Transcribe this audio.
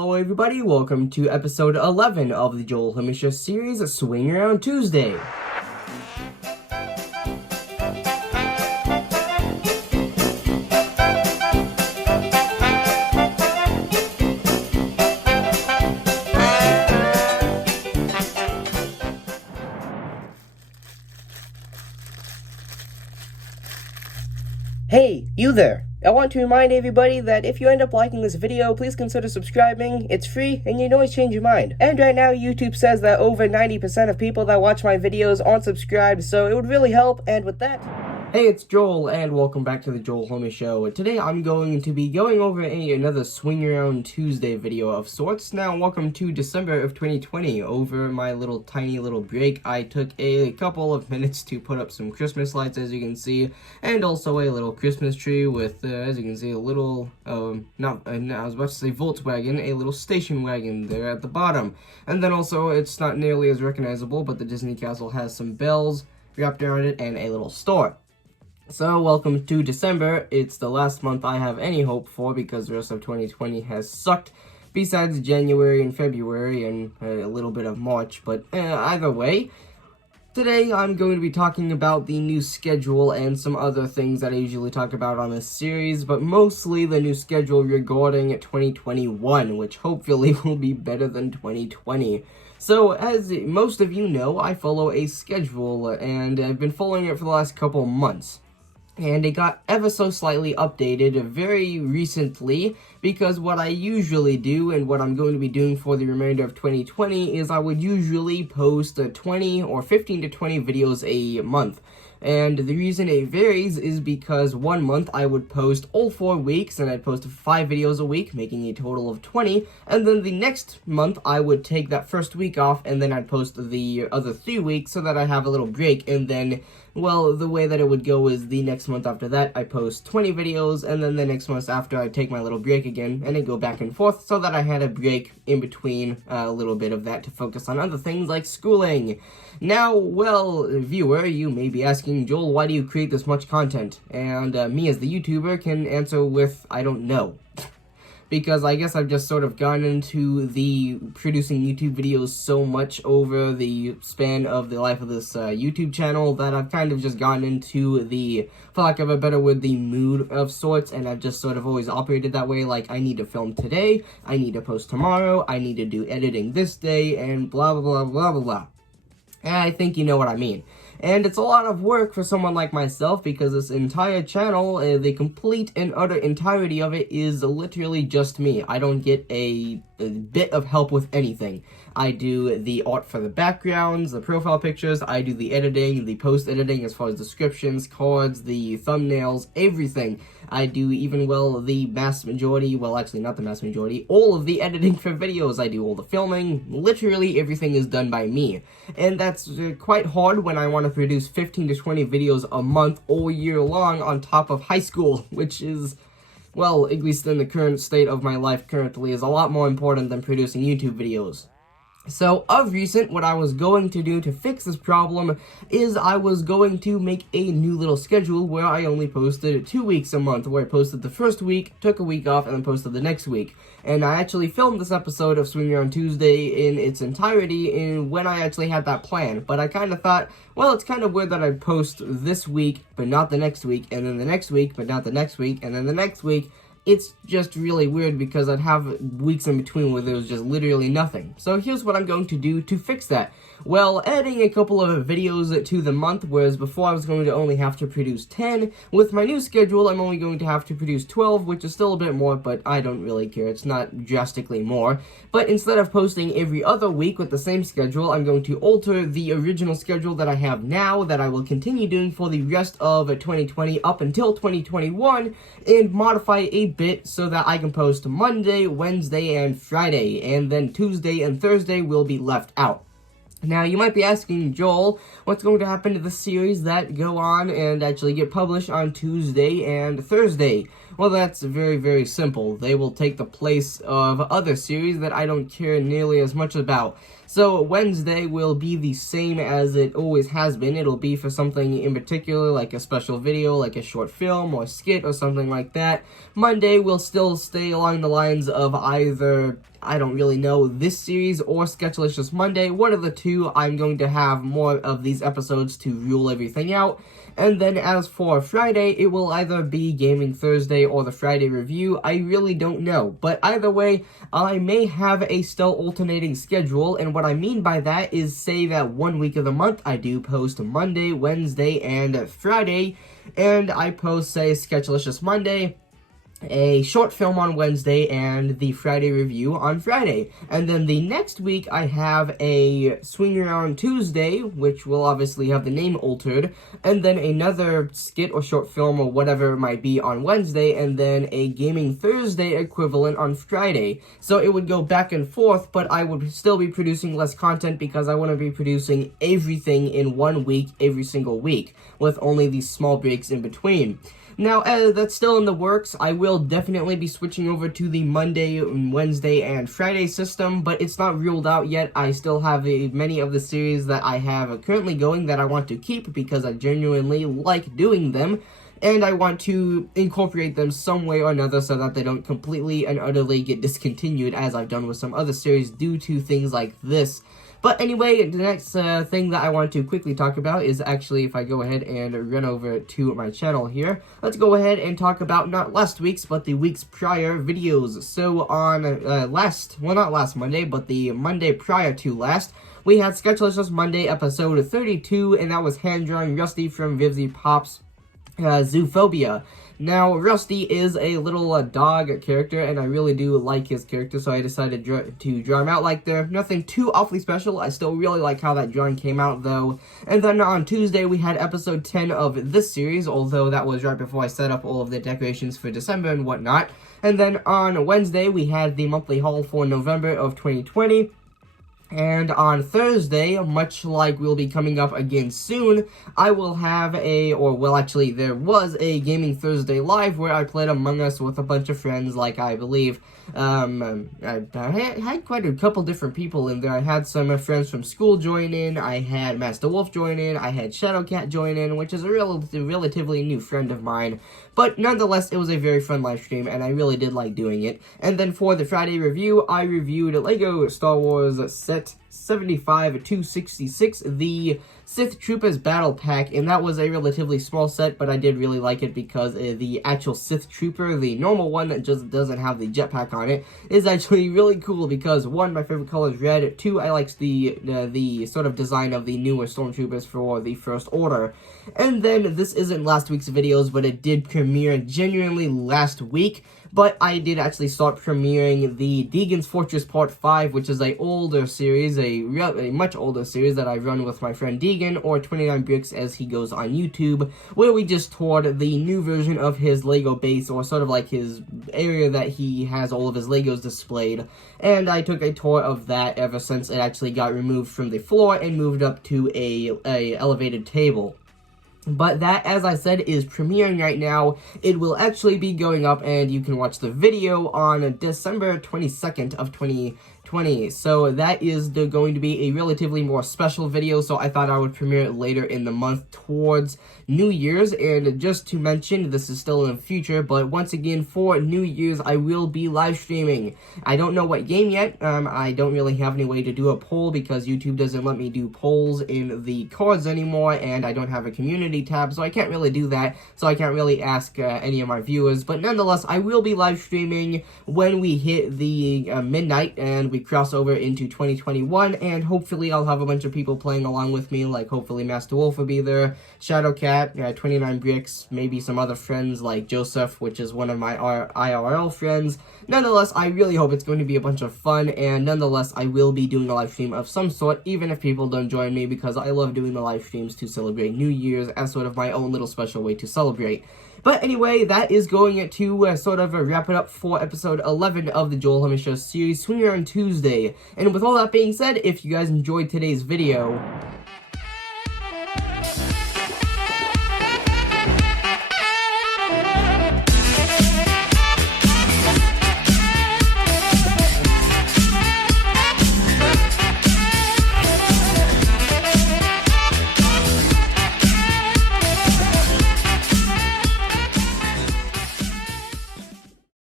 Hello everybody, welcome to episode 11 of the Joel Hamisha series, Swing Around Tuesday. Hey, you there! I want to remind everybody that if you end up liking this video, please consider subscribing. It's free, and you can always change your mind. And right now, YouTube says that over 90% of people that watch my videos aren't subscribed, so it would really help, and with that... Hey, it's Joel, and welcome back to the Joel Homie Show. Today, I'm going to be going over another Swing Around Tuesday video of sorts. Now, welcome to December of 2020. Over my tiny little break, I took a couple of minutes to put up some Christmas lights, as you can see, and also a little Christmas tree with, as you can see, a little, I was about to say Volkswagen, a little station wagon there at the bottom. And then also, it's not nearly as recognizable, but the Disney Castle has some bells wrapped around it and a little store. So, welcome to December. It's the last month I have any hope for because the rest of 2020 has sucked, besides January and February and a little bit of March. But either way, today I'm going to be talking about the new schedule and some other things that I usually talk about on this series, but mostly the new schedule regarding 2021, which hopefully will be better than 2020. So, as most of you know, I follow a schedule, and I've been following it for the last couple months. And it got ever so slightly updated very recently, because what I usually do, and what I'm going to be doing for the remainder of 2020, is I would usually post 20 or 15 to 20 videos a month. And the reason it varies is because one month I would post all 4 weeks, and I'd post 5 videos a week, making a total of 20, and then the next month I would take that first week off, and then I'd post the other 3 weeks so that I have a little break, and then, well, the way that it would go is the next month after that I post 20 videos, and then the next month after I take my little break again, and then go back and forth, so that I had a break in between a little bit of that to focus on other things like schooling. Now, well, viewer, you may be asking, Joel, why do you create this much content? And me as the YouTuber can answer with, I don't know. Because I guess I've just sort of gone into the producing YouTube videos so much over the span of the life of this YouTube channel that I've kind of just gone into the, for lack of a better word, the mood of sorts, and I've just sort of always operated that way, like, I need to film today, I need to post tomorrow, I need to do editing this day, and blah blah blah blah blah blah. And I think you know what I mean. And it's a lot of work for someone like myself because this entire channel, the complete and utter entirety of it is literally just me. I don't get a bit of help with anything. I do the art for the backgrounds, the profile pictures, I do the editing, the post-editing as far as descriptions, cards, the thumbnails, everything. I do even, well, the vast majority, well, actually not the vast majority, all of the editing for videos. I do all the filming, literally everything is done by me. And that's quite hard when I want to produce 15 to 20 videos a month all year long on top of high school, which is, well, at least in the current state of my life currently, is a lot more important than producing YouTube videos. So, of recent, what I was going to do to fix this problem is I was going to make a new little schedule where I only posted 2 weeks a month, where I posted the first week, took a week off, and then posted the next week. And I actually filmed this episode of Swing Around Tuesday in its entirety when I actually had that plan. But I kind of thought, well, it's kind of weird that I'd post this week, but not the next week, and then the next week, but not the next week, and then the next week. It's just really weird because I'd have weeks in between where there was just literally nothing. So here's what I'm going to do to fix that. Well, adding a couple of videos to the month, whereas before I was going to only have to produce 10. With my new schedule, I'm only going to have to produce 12, which is still a bit more, but I don't really care. It's not drastically more. But instead of posting every other week with the same schedule, I'm going to alter the original schedule that I have now, that I will continue doing for the rest of 2020 up until 2021, and modify a bit so that I can post Monday, Wednesday, and Friday, and then Tuesday and Thursday will be left out. Now, you might be asking, Joel, what's going to happen to the series that go on and actually get published on Tuesday and Thursday? Well, that's very, very simple. They will take the place of other series that I don't care nearly as much about. So Wednesday will be the same as it always has been. It'll be for something in particular, like a special video, like a short film or skit or something like that. Monday will still stay along the lines of either, I don't really know, this series or Sketchlicious Monday. One of the two. I'm going to have more of these episodes to rule everything out. And then as for Friday, it will either be Gaming Thursday or the Friday review. I really don't know. But either way, I may have a still alternating schedule. And what I mean by that is, say that 1 week of the month I do post Monday, Wednesday, and Friday. And I post, say, Sketchlicious Monday, a short film on Wednesday, and the Friday review on Friday. And then the next week I have a Swing Around Tuesday, which will obviously have the name altered, and then another skit or short film or whatever it might be on Wednesday, and then a Gaming Thursday equivalent on Friday. So it would go back and forth, but I would still be producing less content because I want to be producing everything in 1 week every single week, with only these small breaks in between. Now, that's still in the works. I will definitely be switching over to the Monday, Wednesday, and Friday system, but it's not ruled out yet. I still have many of the series that I have currently going that I want to keep because I genuinely like doing them, and I want to incorporate them some way or another so that they don't completely and utterly get discontinued as I've done with some other series due to things like this. But anyway, the next thing that I want to quickly talk about is actually, if I go ahead and run over to my channel here, let's go ahead and talk about not last week's, but the week's prior videos. So on not last Monday, but the Monday prior to last, we had Sketchlicious Monday episode 32, and that was hand-drawing Rusty from Vivzy Pop's Zoophobia. Now, Rusty is a little dog character, and I really do like his character, so I decided to draw him out like there. Nothing too awfully special. I still really like how that drawing came out, though. And then on Tuesday, we had episode 10 of this series, although that was right before I set up all of the decorations for December and whatnot. And then on Wednesday, we had the monthly haul for November of 2020. And on Thursday, much like we'll be coming up again soon, I will have there was a Gaming Thursday Live where I played Among Us with a bunch of friends, like I believe, I had quite a couple different people in there. I had some friends from school join in, I had Master Wolf join in, I had Shadowcat join in, which is a relatively new friend of mine. But nonetheless, it was a very fun live stream, and I really did like doing it. And then for the Friday review, I reviewed LEGO Star Wars Set 75-266, the Sith Troopers Battle Pack, and that was a relatively small set, but I did really like it because the actual Sith Trooper, the normal one that just doesn't have the jetpack on it, is actually really cool because, one, my favorite color is red, two, I like the sort of design of the newer Stormtroopers for the First Order. And then, this isn't last week's videos, but it did premiere genuinely last week. But I did actually start premiering the Deegan's Fortress Part 5, which is a older series, a much older series that I run with my friend Deegan, or 29 Bricks as he goes on YouTube, where we just toured the new version of his Lego base, or sort of like his area that he has all of his Legos displayed. And I took a tour of that ever since it actually got removed from the floor and moved up to a elevated table. But that, as I said, is premiering right now. It will actually be going up, and you can watch the video on December 22nd of 2020. So that is going to be a relatively more special video, so I thought I would premiere it later in the month towards New Year's. And just to mention, this is still in the future, but once again, for New Year's, I will be live streaming. I don't know what game yet. I don't really have any way to do a poll because YouTube doesn't let me do polls in the cards anymore, and I don't have a community tab, so I can't really do that, so I can't really ask any of my viewers. But nonetheless, I will be live streaming when we hit the midnight and we cross over into 2021, and hopefully I'll have a bunch of people playing along with me, like hopefully Master Wolf will be there, Shadowcat, 29 Bricks, maybe some other friends like Joseph, which is one of my IRL friends. Nonetheless, I really hope it's going to be a bunch of fun, and nonetheless, I will be doing a live stream of some sort, even if people don't join me, because I love doing the live streams to celebrate New Year's as sort of my own little special way to celebrate. But anyway, that is going to sort of wrap it up for episode 11 of the Joel Herman Show series, Swing Around Tuesday. And with all that being said, if you guys enjoyed today's video,